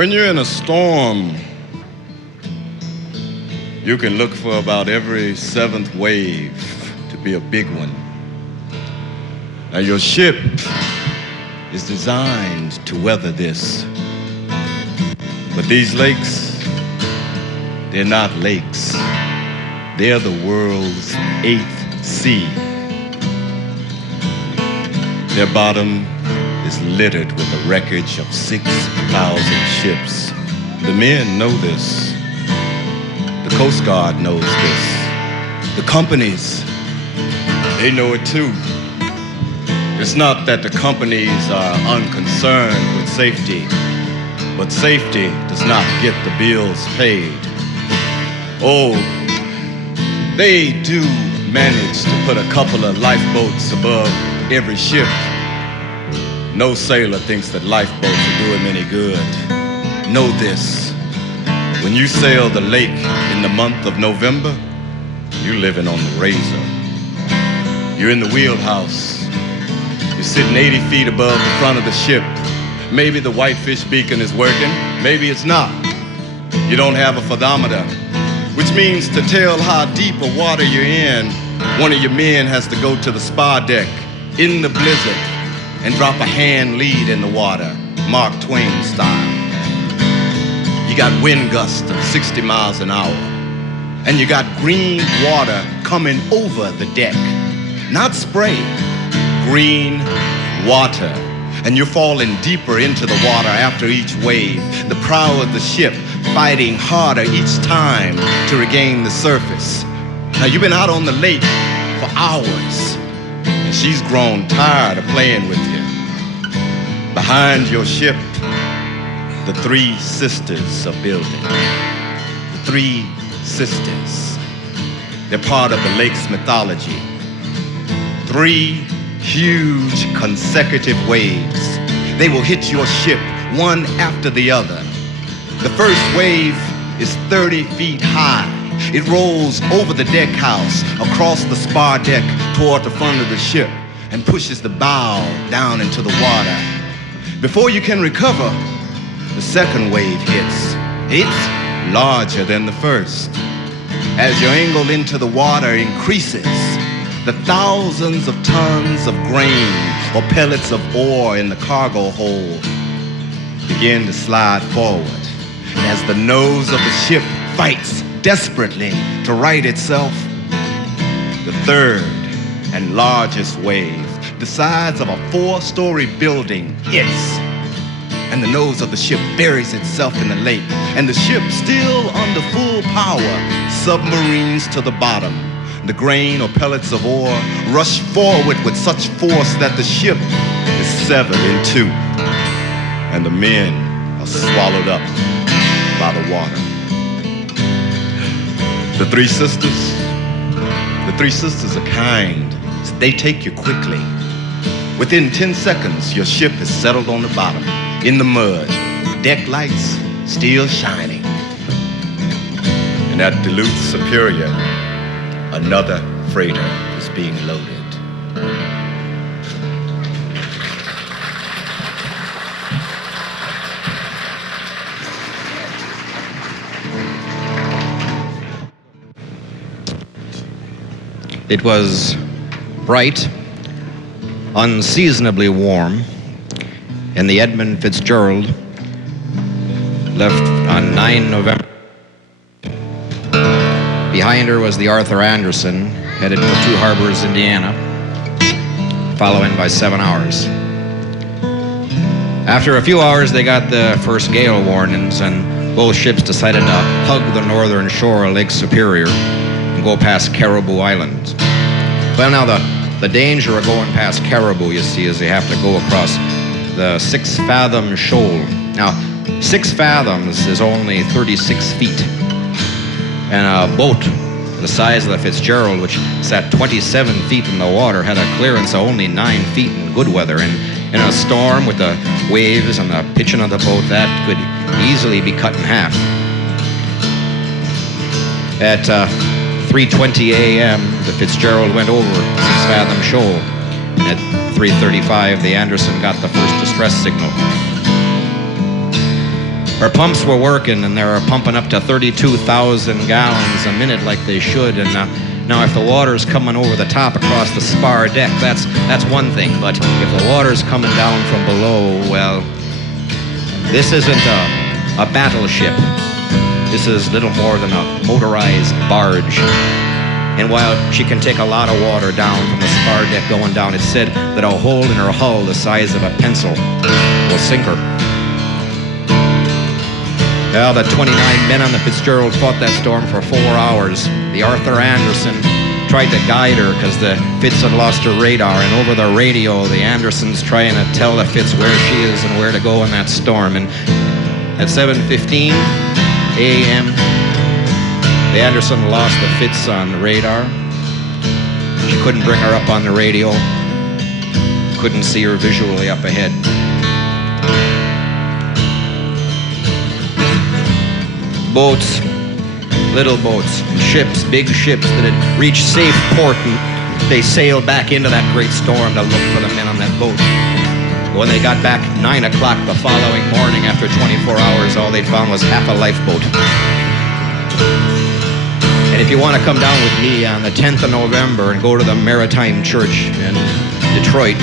When you're in a storm, you can look for about every seventh wave to be a big one. Now your ship is designed to weather this. But these lakes, they're not lakes. They're the world's 8th sea. Their bottom is littered with the wreckage of 6,000 ships. The men know this. The Coast Guard knows this. The companies, they know it too. It's not that the companies are unconcerned with safety, but safety does not get the bills paid. Oh, they do manage to put a couple of lifeboats above every ship. No sailor thinks that lifeboats will do him any good. Know this, when you sail the lake in the month of November, you're living on the razor. You're in the wheelhouse. You're sitting 80 feet above the front of the ship. Maybe the whitefish beacon is working, maybe it's not. You don't have a photometer, which means to tell how deep a water you're in, one of your men has to go to the spar deck in the blizzard and drop a hand lead in the water, Mark Twain style. You got wind gusts of 60 miles an hour, and you got green water coming over the deck. Not spray, green water. And you're falling deeper into the water after each wave, the prow of the ship fighting harder each time to regain the surface. Now you've been out on the lake for hours, and she's grown tired of playing with you. Behind your ship, the 3 sisters are building. The 3 sisters. They're part of the lake's mythology. 3 huge consecutive waves. They will hit your ship one after the other. The first wave is 30 feet high. It rolls over the deck house, across the spar deck toward the front of the ship, and pushes the bow down into the water. Before you can recover, the second wave hits. It's larger than the first. As your angle into the water increases, the thousands of tons of grain or pellets of ore in the cargo hold begin to slide forward. And as the nose of the ship fights desperately to right itself, the third and largest wave, the size of a 4-story building, hits. And the nose of the ship buries itself in the lake. And the ship, still under full power, submarines to the bottom. The grain or pellets of ore rush forward with such force that the ship is severed in 2, and the men are swallowed up by the water. The 3 sisters are kind, so they take you quickly. Within 10 seconds, your ship is settled on the bottom, in the mud, deck lights still shining. And at Duluth Superior, another freighter is being loaded. It was bright, unseasonably warm, and the Edmund Fitzgerald left on 9 November. Behind her was the Arthur Anderson, headed for 2 Harbors, Indiana, following by 7 hours. After a few hours, they got the first gale warnings, and both ships decided to hug the northern shore of Lake Superior and go past Caribou Island. Well, now the danger of going past Caribou, you see, is they have to go across the 6-fathom shoal. Now, 6 fathoms is only 36 feet. And a boat the size of the Fitzgerald, which sat 27 feet in the water, had a clearance of only 9 feet in good weather. And in a storm with the waves and the pitching of the boat, that could easily be cut in half. At 3:20 a.m., the Fitzgerald went over 6-fathom shoal. And at 3:35, the Anderson got the first distress signal. Our pumps were working, and they were pumping up to 32,000 gallons a minute like they should. And now if the water's coming over the top across the spar deck, that's one thing. But if the water's coming down from below, well, this isn't a battleship. This is little more than a motorized barge. And while she can take a lot of water down from the spar deck going down, it's said that a hole in her hull the size of a pencil will sink her. Well, the 29 men on the Fitzgerald fought that storm for 4 hours. The Arthur Anderson tried to guide her because the Fitz had lost her radar, and over the radio, the Anderson's trying to tell the Fitz where she is and where to go in that storm. And at 7:15 a.m., the Anderson lost the Fitz on the radar. She couldn't bring her up on the radio. Couldn't see her visually up ahead. Boats, little boats, ships, big ships that had reached safe port, and they sailed back into that great storm to look for the men on that boat. When they got back 9 o'clock the following morning, after 24 hours, all they'd found was half a lifeboat. And if you want to come down with me on the 10th of November and go to the Maritime Church in Detroit,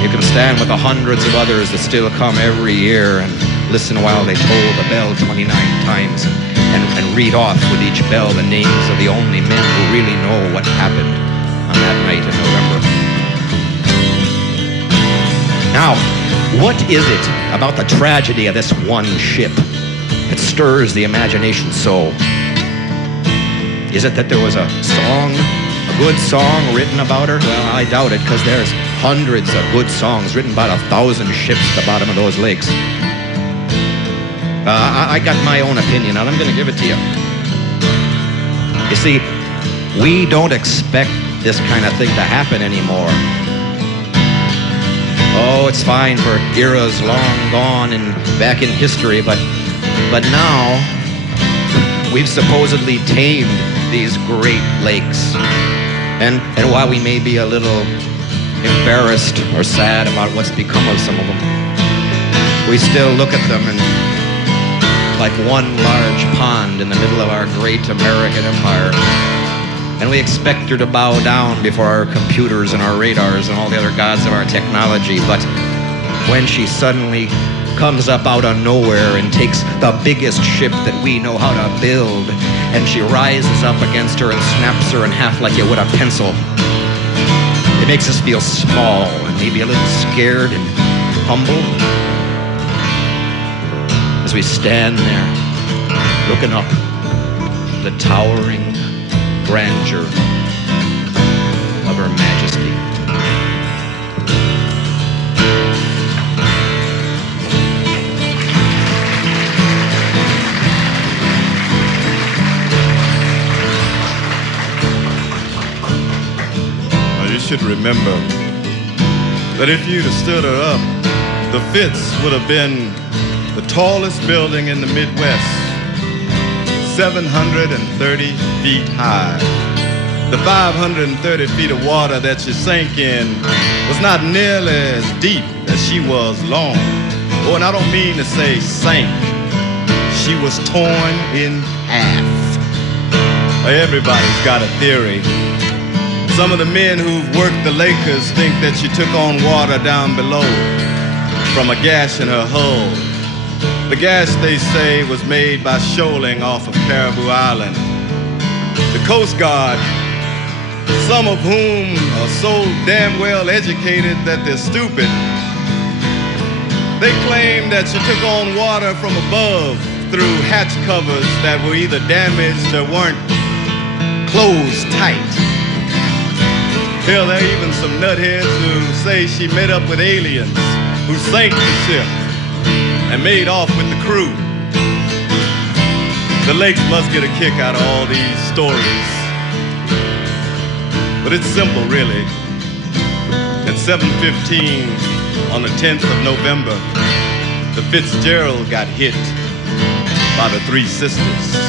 you can stand with the hundreds of others that still come every year and listen while they toll the bell 29 times and read off with each bell the names of the only men who really know what happened on that night in November. Now, what is it about the tragedy of this one ship that stirs the imagination so? Is it that there was a song, a good song written about her? Well, I doubt it, because there's hundreds of good songs written about 1,000 ships at the bottom of those lakes. I got my own opinion, and I'm going to give it to you. You see, we don't expect this kind of thing to happen anymore. Oh, it's fine for eras long gone and back in history, but now we've supposedly tamed these great lakes. And while we may be a little embarrassed or sad about what's become of some of them, we still look at them and like one large pond in the middle of our great American empire. And we expect her to bow down before our computers and our radars and all the other gods of our technology. But when she suddenly comes up out of nowhere and takes the biggest ship that we know how to build, and she rises up against her and snaps her in half like you would a pencil, it makes us feel small and maybe a little scared and humble as we stand there looking up the towering grandeur of Her Majesty. Now you should remember that if you'd have stood her up, the Fitz would have been the tallest building in the Midwest, 730 feet high. The 530 feet of water that she sank in was not nearly as deep as she was long. Oh, and I don't mean to say sank. She was torn in half. Everybody's got a theory. Some of the men who've worked the Lakers think that she took on water down below from a gash in her hull. The gash, they say, was made by shoaling off of Caribou Island. The Coast Guard, some of whom are so damn well educated that they're stupid, they claim that she took on water from above through hatch covers that were either damaged or weren't closed tight. Hell, there are even some nutheads who say she met up with aliens who sank the ship and made off with the crew. The lakes must get a kick out of all these stories. But it's simple, really. At 7:15 on the 10th of November, the Fitzgerald got hit by the Three Sisters.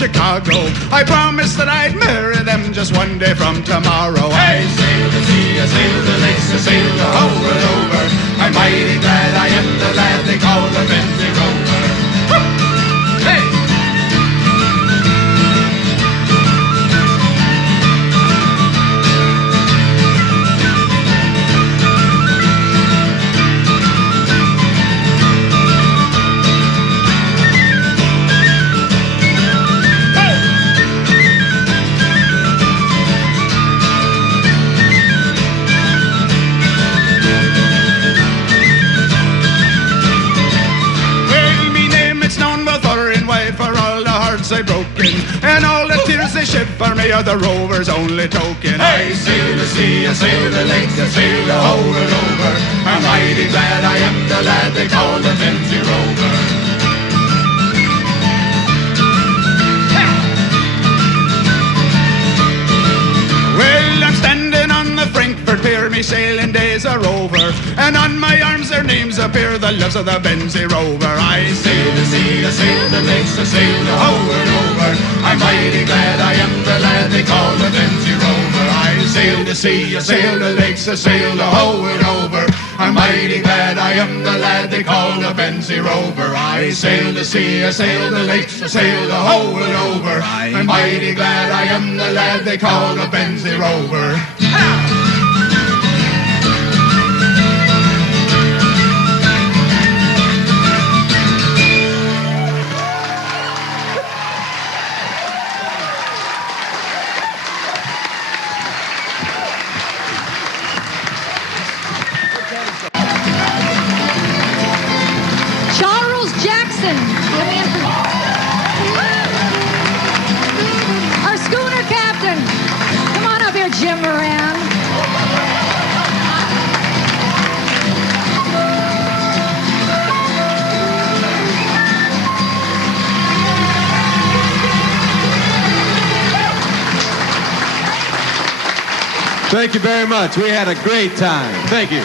Chicago. I promised that I'd marry them just one day from tomorrow. I sail the sea, I sail the lakes, I sail the whole world over. I'm mighty glad I am the lad they call the Benzie Rover. Hey! I broken, and all the tears they shed for me are the rover's only token. I sail the sea, I sail the lakes, I sail the whole world over. I'm mighty glad I am the lad they call the Benzie Rover. Well, I'm standing on the Frankfurt Pier, me sailing days are over, and on my arms their names appear, the loves of the Benzie Rover. I sail the sea, I sail the lakes, I sail the whole world over. I'm mighty glad I am the lad they call the Benzie Rover. I sail the sea, I sail the lakes, I sail the whole world over. I'm mighty glad I am the lad they call the Benzie Rover. I sail the sea, I sail the lakes, I sail the whole world over. I'm mighty glad I am the lad they call the Benzie Rover. Our schooner captain. Come on up here, Jim Moran. Thank you very much. We had a great time. Thank you.